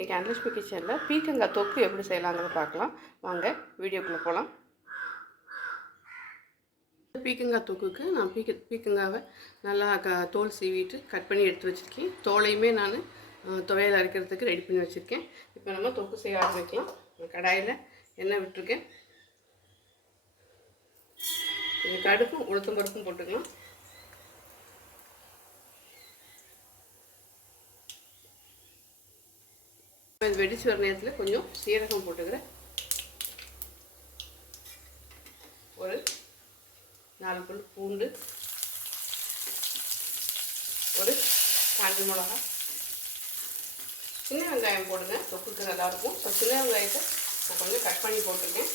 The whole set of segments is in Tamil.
இன்றைக்கி அனலட்சுமி கிச்சனில் பீக்கங்காய் தொக்கு எப்படி செய்யலாங்கிறத பார்க்கலாம். வாங்க வீடியோக்குள்ளே போகலாம் பீக்கங்காய் தொக்குக்கு நான் பீக்க பீக்கங்காவை நல்லா க தோல் சீவிட்டு கட் பண்ணி எடுத்து வச்சுருக்கேன். தோலையுமே நான் துவையல் அரைக்கிறதுக்கு ரெடி பண்ணி வச்சுருக்கேன். இப்போ நம்ம தொக்கு செய்ய ஆரம்பிக்கலாம். கடாயில் எண்ணெய் விட்டுருக்கேன். இது கடுப்பும் உளுத்தம் பருப்பும் போட்டுக்கலாம். இது வெடிச்சு வர நேரத்தில் கொஞ்சம் சீரகம் போட்டுக்கிறேன். ஒரு நாலு பல் பூண்டு. ஒரு காஞ்சி மிளகா. சின்ன வெங்காயம் போடுங்க. தொக்குக்கு நல்லாயிருக்கும் ஸோ சின்ன வெங்காயத்தை நான் கொஞ்சம் கட் பண்ணி போட்டிருக்கேன்.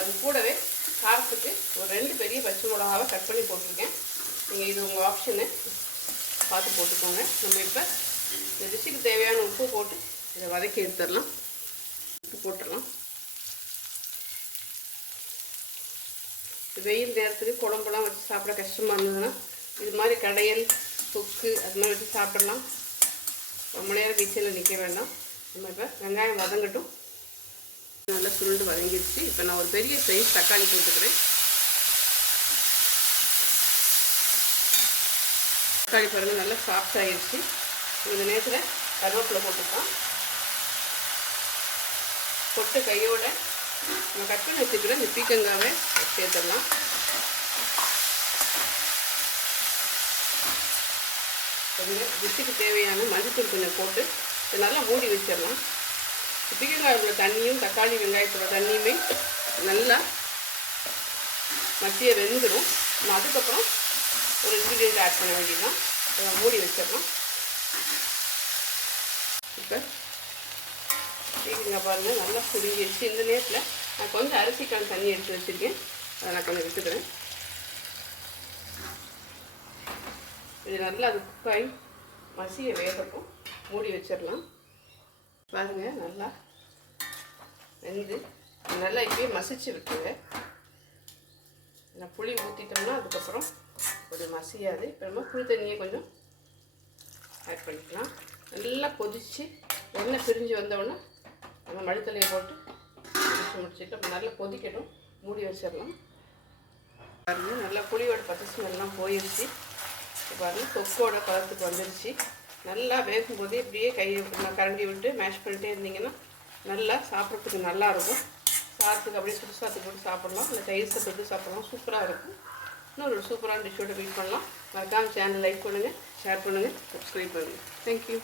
அது கூடவே காரத்துக்கு ஒரு ரெண்டு பெரிய பச்சை மிளகாவை கட் பண்ணி போட்டிருக்கேன். நீங்கள் இது உங்கள் ஆப்ஷனு பார்த்து போட்டுக்கோங்க. நம்ம இப்போ இந்த டிஷ்ஷுக்கு தேவையான உப்பு போட்டு இதை வதக்கி எடுத்துடலாம். உப்பு போட்டுடலாம். வெயில் நேரத்துக்கு குழம்புலாம் வச்சு சாப்பிட கஷ்டமாக இருந்ததுன்னா இது மாதிரி கடையல் தொக்கு அது மாதிரி வச்சு சாப்பிடலாம். ரொம்ப நேரம் கிச்சனில் நிற்க வேண்டாம். நம்ம இப்போ வெங்காயம் வதங்கட்டும். நல்லா சுருண்டு வதங்கிடுச்சு. இப்போ நான் ஒரு பெரிய சைஸ் தக்காளி போட்டுக்கிறேன். தக்காளி பாருங்கள் நல்லா சாஃப்ட் ஆகிடுச்சு இந்த நேரத்தில் கருவேப்பிலை போட்டுக்கலாம். பொட்டு கையோட நம்ம கட் பண்ணி வச்சுக்கிற இந்த பீக்கங்காவை சேர்த்துடலாம். கொஞ்சம் டிஷ்ஷுக்கு தேவையான மஞ்சத்தூள் கொஞ்சம் போட்டு இதை நல்லா மூடி வச்சிடலாம். பீக்கங்காயோட தண்ணியும் தக்காளி வெங்காயத்தோட தண்ணியுமே நல்லா மத்திய வெந்துடும் அதுக்கப்புறம் ஒரு இன்க்ரீடியன்ட் ஆட் பண்ண வேண்டியதுதான் அதை மூடி வச்சிடலாம் இப்போ சரிங்க பாருங்கள் நல்லா புரிஞ்சிருச்சு இந்த நேரத்தில் நான் கொஞ்சம் அரிசிக்கான தண்ணி எடுத்து வச்சுருக்கேன். அதை நான் கொஞ்சம் விட்டுக்கிறேன். இது நல்லா அது குக்காய் மசிய வேகட்டும். மூடி வச்சிடலாம். பாருங்கள் நல்லா வெந்து நல்லா இப்படியே மசிச்சு விட்டுருவேன் நான் புளி ஊற்றிட்டோம்னா அதுக்கப்புறம் கொஞ்சம் மசியாது. இப்போ நம்ம புளி தண்ணியை கொஞ்சம் ஆட் பண்ணிக்கலாம். நல்லா கொதித்து எண்ணெய் பிரிஞ்சு வந்தோடனே நம்ம மழுத்தலையை போட்டு முடிச்சு முடிச்சுட்டு நல்லா கொதிக்கட்டும். மூடி வச்சிடலாம். பாருங்கள் நல்லா புளியோட பச்சை ஸ்மெல்லாம் போயிடுச்சு பாருங்கள் தொக்கோட பழத்துக்கு வந்துருச்சு. நல்லா வேகும் போது இப்படியே கையை கரண்டி விட்டு மேஷ் பண்ணிட்டே இருந்தீங்கன்னா நல்லா சாப்பிட்றதுக்கு நல்லாயிருக்கும் சாதத்துக்கு அப்படியே சுடு சாதத்துக்கு போட்டு சாப்பிட்லாம். இல்லை தயிர் சாப்பிட்டு சாப்பிட்லாம். சூப்பராக இருக்கும். இன்னும் ஒரு சூப்பரான டிஷ்ஷோட வெயிட் பண்ணலாம். மறக்காமல் சேனல் லைக் பண்ணுங்கள் ஷேர் பண்ணுங்கள் சப்ஸ்கிரைப் பண்ணுங்கள் தேங்க்யூ